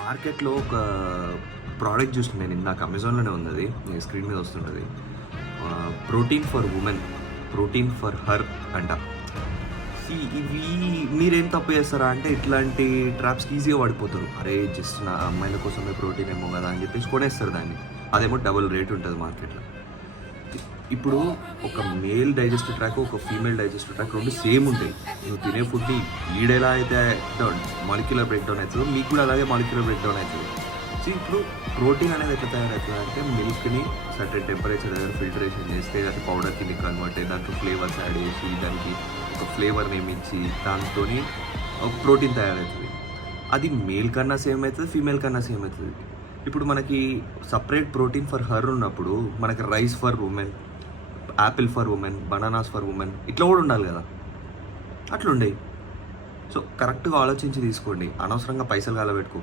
మార్కెట్‌లో ఒక ప్రోడక్ట్ చూసిన నేను ఇందాక అమెజాన్‌లోనే ఉంది. అది స్క్రీన్ మీద వస్తుంటది. Protein for women, protein for her అంట. ఇవి మీరేం తప్పు చేస్తారా అంటే ఇట్లాంటి ట్రాప్స్‌కి ఈజీగా పడిపోతారు. అరే జస్ట్ నా అమ్మాయిల కోసమే ప్రోటీన్ ఏమో కదా అని చెప్పేసి కొనేస్తారు దాన్ని. అదేమో డబుల్ రేట్ ఉంటది మార్కెట్‌లో. ఇప్పుడు ఒక మేల్ డైజెస్టివ్ ట్రాక్, ఒక ఫీమేల్ డైజెస్టివ్ ట్రాక్ 2 సేమ్ ఉంటాయి. నువ్వు తినే ఫుడ్‌ని ఈడెలా అయితే మాలిక్యులర్ బ్రేక్ డౌన్ అవుతుందో మీకు కూడా అలాగే మాలిక్యులర్ బ్రేక్ డౌన్ అవుతుంది. ఇప్పుడు ప్రోటీన్ అనేది ఎట్లా తయారవుతుంది అంటే మిల్క్‌ని సర్టెన్ టెంపరేచర్ దగ్గర ఫిల్టరేషన్ చేస్తే అది పౌడర్ కింద కన్వర్ట్ అయ్యి దాంట్లో ఫ్లేవర్స్ యాడ్ చేసి దానికి ఒక ఫ్లేవర్ నేమ్ ఇచ్చి దాంతోని ప్రోటీన్ తయారవుతుంది. అది మేల్ కన్నా సేమ్ అవుతుంది, ఫీమేల్ కన్నా సేమ్ అవుతుంది. ఇప్పుడు మనకి సపరేట్ ప్రోటీన్ ఫర్ హర్ ఉన్నప్పుడు మనకి rice for women, Apple for women, bananas for women ఇట్లా కూడా ఉండాలి కదా, అట్లుండేవి. సో కరెక్ట్గా ఆలోచించి తీసుకోండి, అనవసరంగా పైసలు కాలబెట్టుకోకండి.